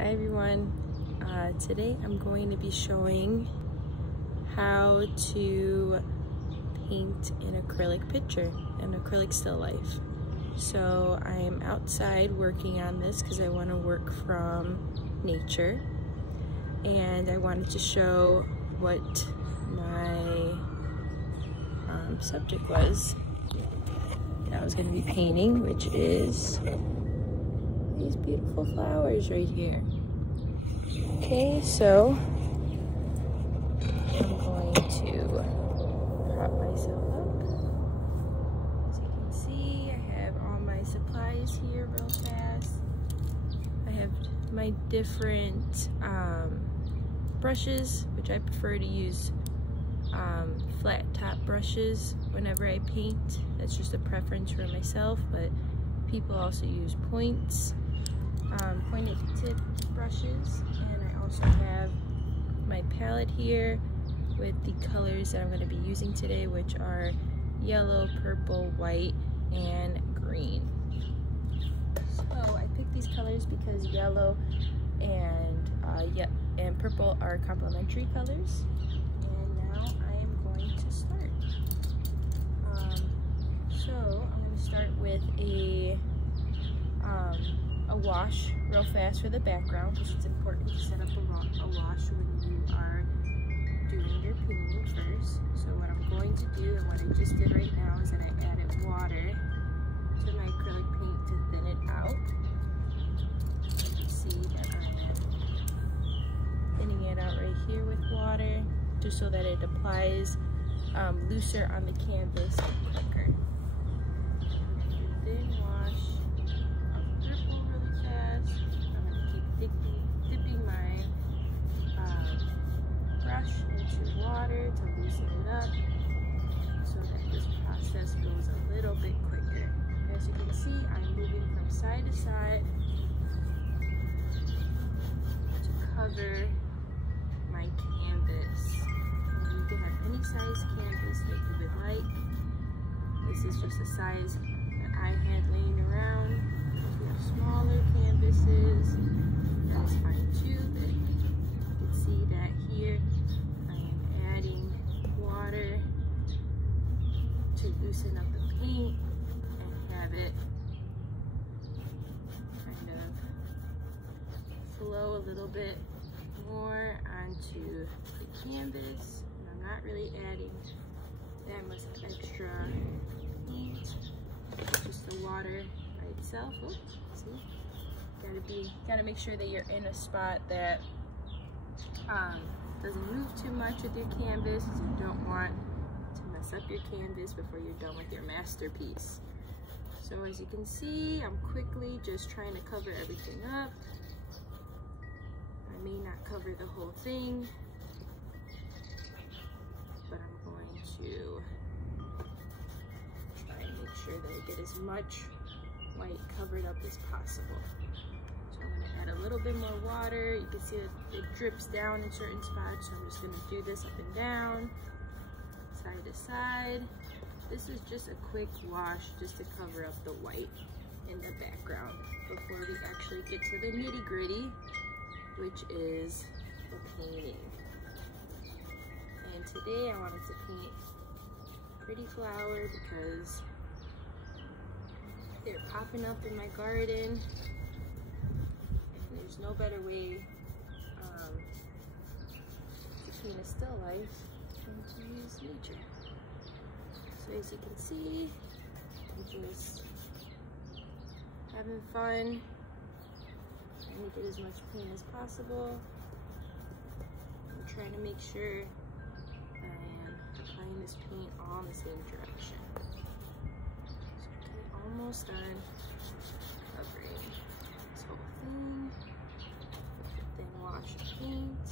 Hi everyone. Today I'm going to be showing how to paint an acrylic picture, an acrylic still life. So I am outside working on this because I want to work from nature, and I wanted to show what my subject was that I was going to be painting, which is these beautiful flowers right here. Okay, so I'm going to prop myself up. As you can see, I have all my supplies here real fast. I have my different brushes, which I prefer to use flat top brushes whenever I paint. That's just a preference for myself, but people also use pointed tip brushes. And I also have my palette here with the colors that I'm going to be using today, which are yellow, purple, white, and green. So I picked these colors because yellow and purple are complementary colors. And now I am going to start. So I'm going to start with a wash real fast for the background, because it's important to set up a wash when you are doing your painting first. So what I'm going to do, and what I just did right now, is that I added water to my acrylic paint to thin it out. You can see that I'm thinning it out right here with water, just so that it applies looser on the canvas and quicker. Thin wash of purple really fast. I'm going to keep dipping my brush into water to loosen it up so that this process goes a little bit quicker. As you can see, I'm moving from side to side to cover my canvas. You can have any size canvas that you would like. This is just the size that I had laying around. If you have smaller canvases, that's fine too. But you can see that here I am adding water to loosen up the paint and have it kind of flow a little bit more onto the canvas. And I'm not really adding that much extra paint, just the water by itself. Oh, see, gotta make sure that you're in a spot that doesn't move too much with your canvas, because you don't want to mess up your canvas before you're done with your masterpiece. So as you can see, I'm quickly just trying to cover everything up. I may not cover the whole thing, but I'm going to try and make sure that I get as much white covered up as possible. So I'm going to add a little bit more water. You can see that it drips down in certain spots, so I'm just going to do this up and down, side to side. This is just a quick wash just to cover up the white in the background before we actually get to the nitty-gritty, which is the painting. And today I wanted to paint a pretty flower because they're popping up in my garden, and there's no better way to paint a still life than to use nature. So as you can see, I'm just having fun. I make it as much paint as possible. I'm trying to make sure that I am applying this paint all in the same direction. Almost done covering this whole thing. Then wash the paint.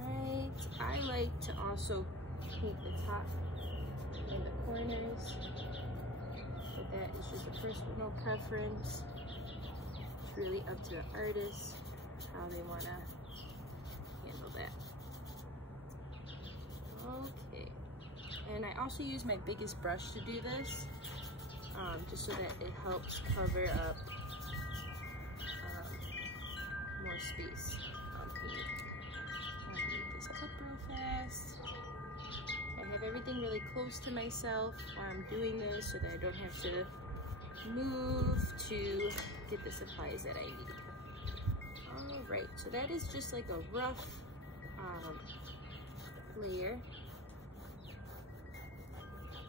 Alright, I like to also paint the top and the corners, but that is just a personal preference. It's really up to the artist how they want to handle that. Okay. And I also use my biggest brush to do this, just so that it helps cover up space on paint. I'm gonna make this up real fast. I have everything really close to myself while I'm doing this so that I don't have to move to get the supplies that I need. All right, so that is just like a rough layer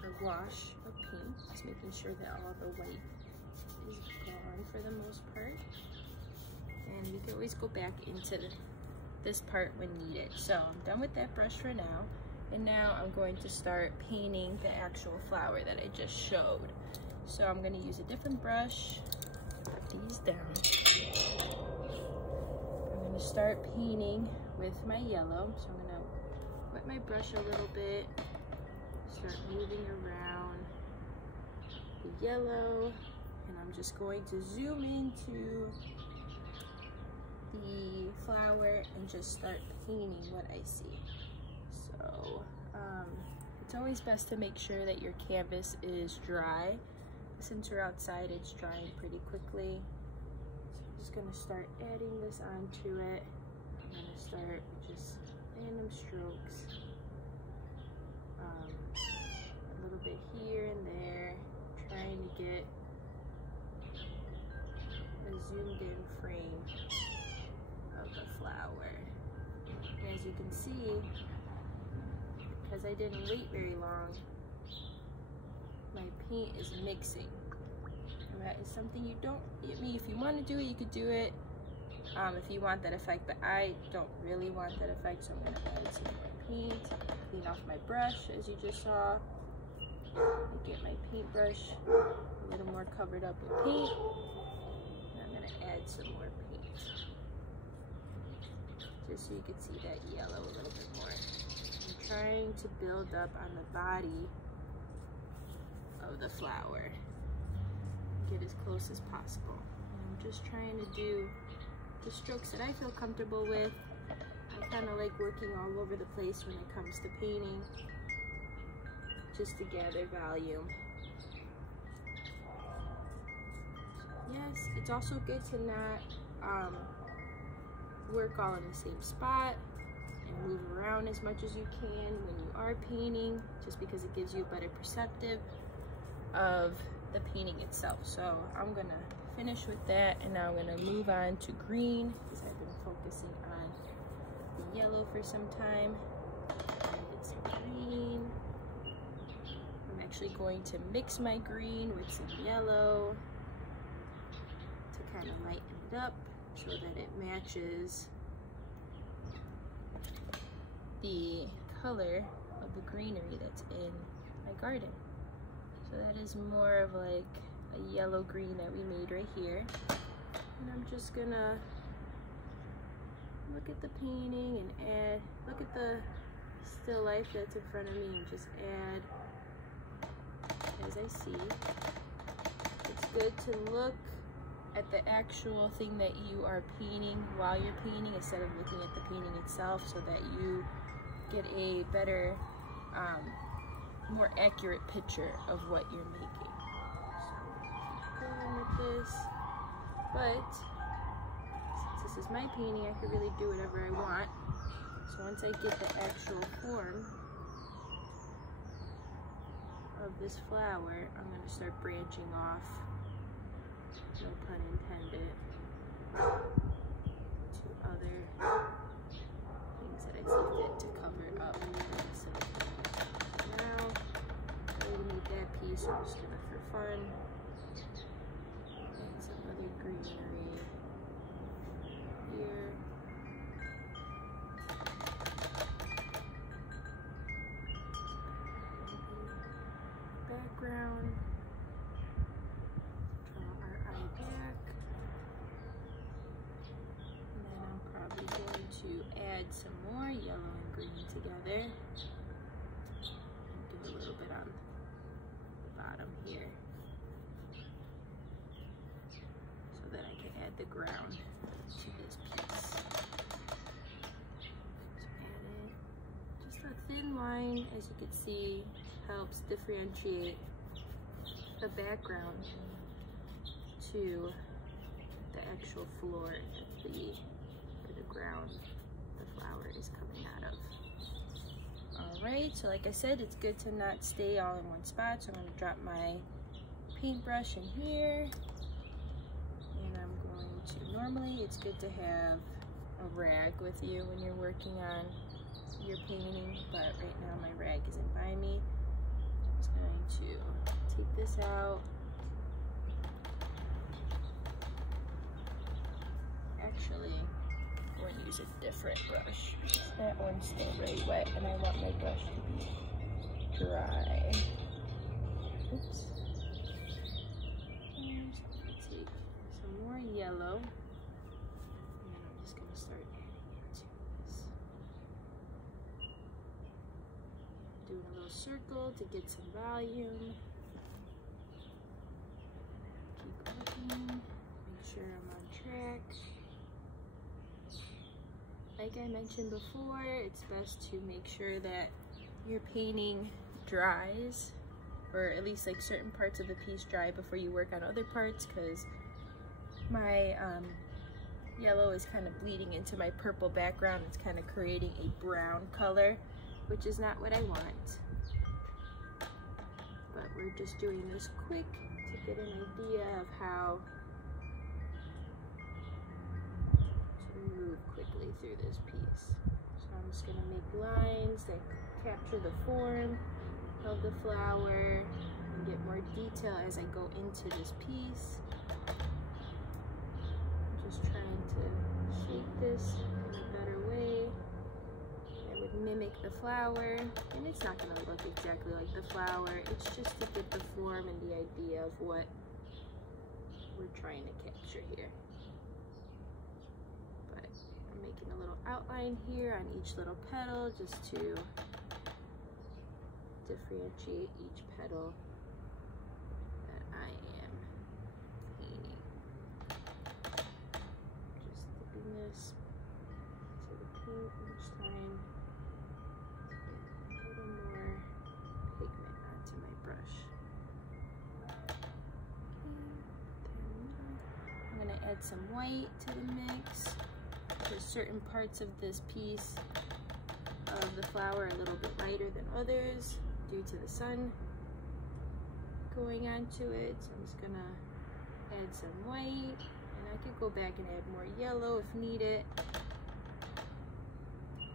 or wash of paint. Just making sure that all the white is gone for the most part. And we can always go back into this part when needed. So I'm done with that brush for now. And now I'm going to start painting the actual flower that I just showed. So I'm gonna use a different brush, put these down. I'm gonna start painting with my yellow. So I'm gonna wet my brush a little bit, start moving around the yellow, and I'm just going to zoom into the flower and just start painting what I see. So it's always best to make sure that your canvas is dry. Since we're outside, it's drying pretty quickly. So I'm just gonna start adding this onto it. I'm gonna start just random strokes. A little bit here and there, trying to get a zoomed in frame of the flower. And as you can see, because I didn't wait very long, my paint is mixing. And that is something you don't, I mean, if you want to do it, you could do it if you want that effect, but I don't really want that effect, so I'm going to add some more paint, clean off my brush as you just saw. I get my paintbrush a little more covered up with paint, and I'm going to add some more paint just so you can see that yellow a little bit more. I'm trying to build up on the body of the flower, get as close as possible. And I'm just trying to do the strokes that I feel comfortable with. I kind of like working all over the place when it comes to painting, just to gather volume. Yes, it's also good to not work all in the same spot and move around as much as you can when you are painting, just because it gives you a better perspective of the painting itself. So I'm gonna finish with that, and now I'm gonna move on to green because I've been focusing on the yellow for some time. I did some green. I'm actually going to mix my green with some yellow to kind of lighten it up so that it matches the color of the greenery that's in my garden. So that is more of like a yellow green that we made right here. And I'm just gonna look at the painting and add, look at the still life that's in front of me and just add as I see. It's good to look at the actual thing that you are painting while you're painting instead of looking at the painting itself, so that you get a better, more accurate picture of what you're making. So keep going with this, but since this is my painting, I can really do whatever I want. So once I get the actual form of this flower, I'm going to start branching off, no pun intended, to other things that I see fit to cover up. So now, I really need that piece, so I'm just gonna, for fun, add some other greenery here. Background. Draw our eye back. And then I'm probably going to add some more yellow and green together. And do a little bit on the bottom here, so that I can add the ground to this piece. So add it. Just a thin line, as you can see, helps differentiate the background to the actual floor that the the ground the flower is coming out of. All right, so like I said, it's good to not stay all in one spot. So I'm going to drop my paintbrush in here, and I'm going to, normally it's good to have a rag with you when you're working on your painting, but right now my rag isn't by me. I'm just going to take this out. Actually, I'm going to use a different brush. That one's still really wet, and I want my brush to be dry. Oops. I'm just going to take some more yellow, and then I'm just going to start adding it to this. Doing a little circle to get some volume. Keep looking, make sure I'm on track. Like I mentioned before, it's best to make sure that your painting dries, or at least like certain parts of the piece dry before you work on other parts, because my yellow is kind of bleeding into my purple background. It's kind of creating a brown color, which is not what I want. But we're just doing this quick to get an idea of how to move quickly through this piece. So I'm just gonna make lines that capture the form of the flower and get more detail as I go into this piece. I'm just trying to shape this in a better way that would mimic the flower, and it's not going to look exactly like the flower. It's just to get the form and the idea of what we're trying to capture here. But I'm making a little outline here on each little petal just to differentiate each petal that I am painting. Just dipping this to the paint each time to get a little more pigment onto my brush. Okay, I'm going to add some white to the mix. There's certain parts of this piece of the flower a little bit lighter than others due to the sun going onto it. So I'm just gonna add some white, and I could go back and add more yellow if needed. And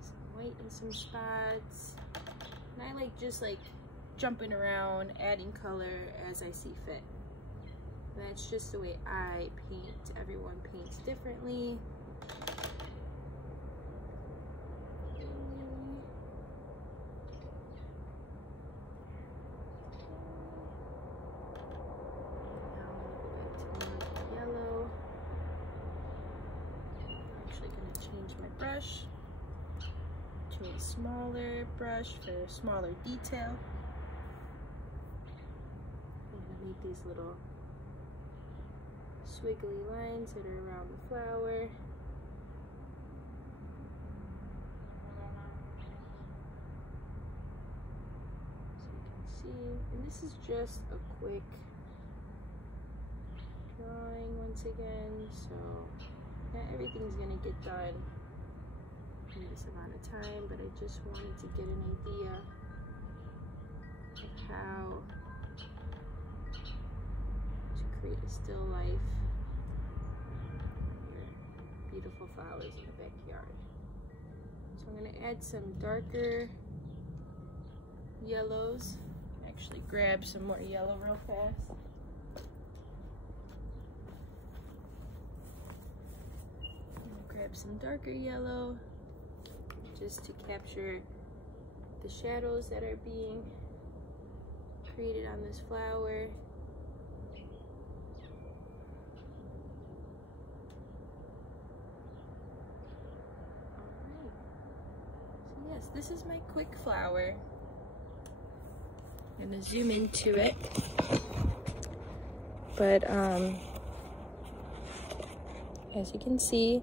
some white in some spots. And I like just like jumping around, adding color as I see fit. That's just the way I paint. Everyone paints differently. Brush to a smaller brush for smaller detail. I'm gonna make these little squiggly lines that are around the flower. So you can see, and this is just a quick drawing once again, so not everything's gonna get done in this amount of time, but I just wanted to get an idea of how to create a still life for beautiful flowers in the backyard. So I'm going to add some darker yellows. Actually grab some more yellow real fast. Grab some darker yellow just to capture the shadows that are being created on this flower. Alright, so yes, this is my quick flower. I'm gonna zoom into it, but as you can see,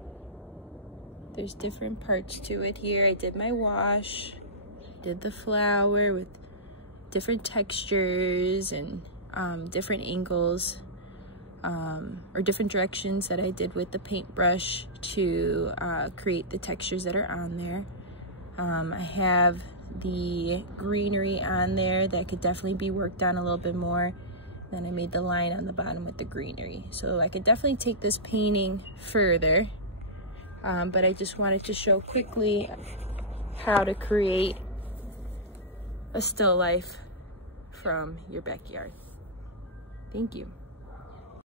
there's different parts to it here. I did my wash, did the flower with different textures and different angles. or different directions that I did with the paintbrush to create the textures that are on there. I have the greenery on there that could definitely be worked on a little bit more. Then I made the line on the bottom with the greenery. So I could definitely take this painting further, but I just wanted to show quickly how to create a still life from your backyard. Thank you.